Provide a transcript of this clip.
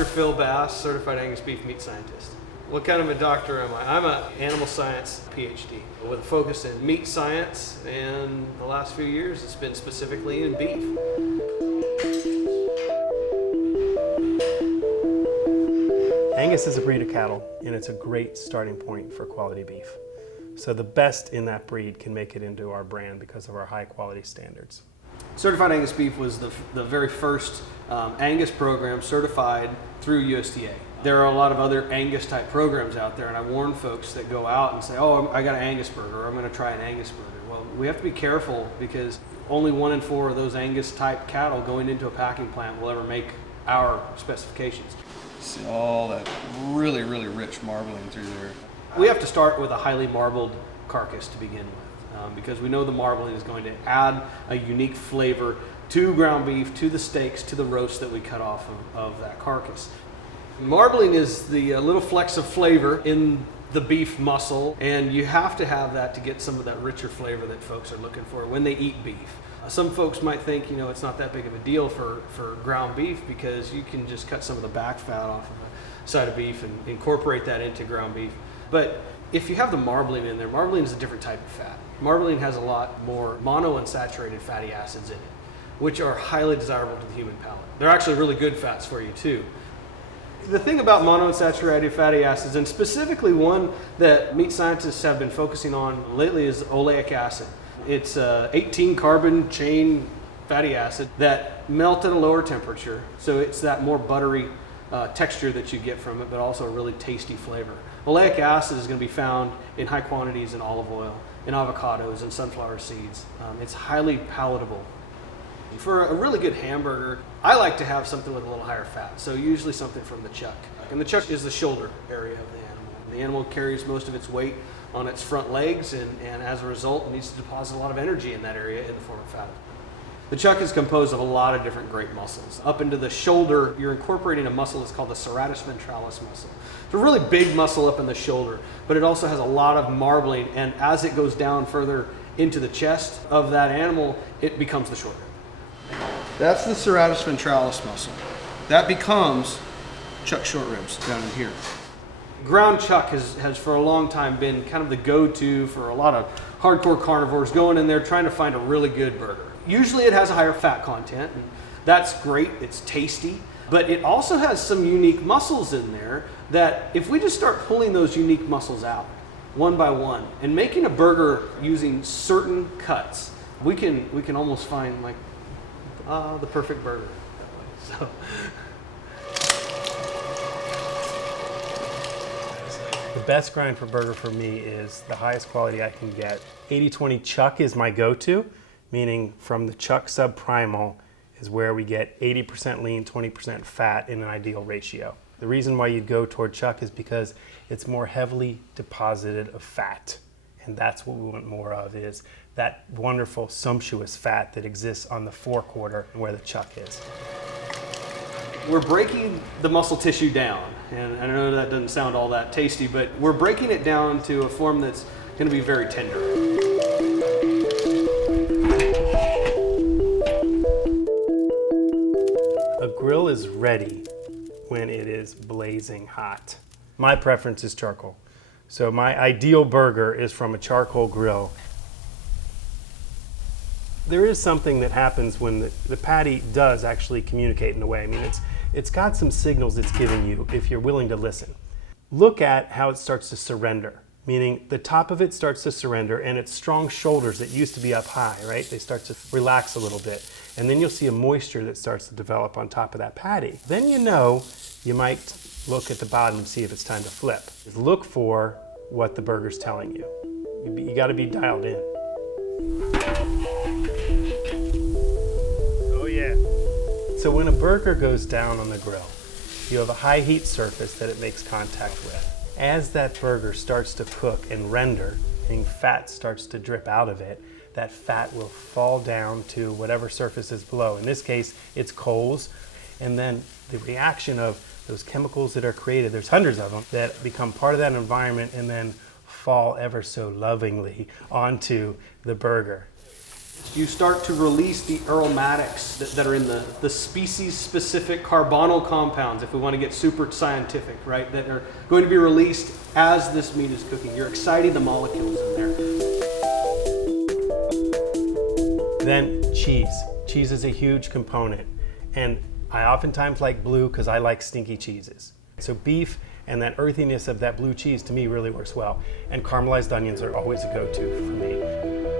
Dr. Phil Bass, certified Angus beef meat scientist. What kind of a doctor am I? I'm an animal science PhD with a focus in meat science, and the last few years it's been specifically in beef. Angus is a breed of cattle, and it's a great starting point for quality beef. So the best in that breed can make it into our brand because of our high quality standards. Certified Angus beef was the very first Angus program certified through USDA. There are a lot of other Angus type programs out there, and I warn folks that go out and say, oh, I got an Angus burger, or I'm going to try an Angus burger. Well, we have to be careful because only 1 in 4 of those Angus type cattle going into a packing plant will ever make our specifications. See all that really, really rich marbling through there. We have to start with a highly marbled carcass to begin with. Because we know the marbling is going to add a unique flavor to ground beef, to the steaks, to the roast that we cut off of that carcass. Marbling is the little flecks of flavor in the beef muscle, and you have to have that to get some of that richer flavor that folks are looking for when they eat beef. Some folks might think, it's not that big of a deal for ground beef because you can just cut some of the back fat off of a side of beef and incorporate that into ground beef. But if you have the marbling in there, marbling is a different type of fat. Marbling has a lot more monounsaturated fatty acids in it, which are highly desirable to the human palate. They're actually really good fats for you too. The thing about monounsaturated fatty acids, and specifically one that meat scientists have been focusing on lately, is oleic acid. It's 18 carbon chain fatty acid that melt at a lower temperature, so it's that more buttery texture that you get from it, but also a really tasty flavor. Oleic acid is going to be found in high quantities in olive oil, in avocados, and sunflower seeds. It's highly palatable. For a really good hamburger, I like to have something with a little higher fat, so usually something from the chuck. And the chuck is the shoulder area of the animal. The animal carries most of its weight on its front legs, and as a result, it needs to deposit a lot of energy in that area in the form of fat. The chuck is composed of a lot of different great muscles. Up into the shoulder, you're incorporating a muscle that's called the serratus ventralis muscle. It's a really big muscle up in the shoulder, but it also has a lot of marbling, and as it goes down further into the chest of that animal, it becomes the short rib. That's the serratus ventralis muscle. That becomes chuck short ribs down in here. Ground chuck has for a long time been kind of the go-to for a lot of hardcore carnivores going in there trying to find a really good burger. Usually it has a higher fat content, and that's great, it's tasty, but it also has some unique muscles in there that if we just start pulling those unique muscles out one by one and making a burger using certain cuts, we can almost find like the perfect burger that way. The best grind for burger for me is the highest quality I can get. 80-20 chuck is my go-to, meaning from the chuck subprimal is where we get 80% lean, 20% fat in an ideal ratio. The reason why you'd go toward chuck is because it's more heavily deposited of fat. And that's what we want more of, is that wonderful sumptuous fat that exists on the forequarter where the chuck is. We're breaking the muscle tissue down, and I know that doesn't sound all that tasty, but we're breaking it down to a form that's going to be very tender. A grill is ready when it is blazing hot. My preference is charcoal. So my ideal burger is from a charcoal grill. There is something that happens when the patty does actually communicate in a way. I mean, it's got some signals it's giving you if you're willing to listen. Look at how it starts to surrender, meaning the top of it starts to surrender and its strong shoulders that used to be up high, right? They start to relax a little bit. And then you'll see a moisture that starts to develop on top of that patty. Then you know you might look at the bottom and see if it's time to flip. Look for what the burger's telling you. You gotta be dialed in. Oh yeah. So when a burger goes down on the grill, you have a high heat surface that it makes contact with. As that burger starts to cook and render, and fat starts to drip out of it, that fat will fall down to whatever surface is below. In this case, it's coals. And then the reaction of those chemicals that are created, there's hundreds of them, that become part of that environment and then fall ever so lovingly onto the burger. You start to release the aromatics that are in the species-specific carbonyl compounds, if we want to get super scientific, right, that are going to be released as this meat is cooking. You're exciting the molecules in there. Then cheese. Cheese is a huge component. And I oftentimes like blue because I like stinky cheeses. So beef and that earthiness of that blue cheese to me really works well. And caramelized onions are always a go-to for me.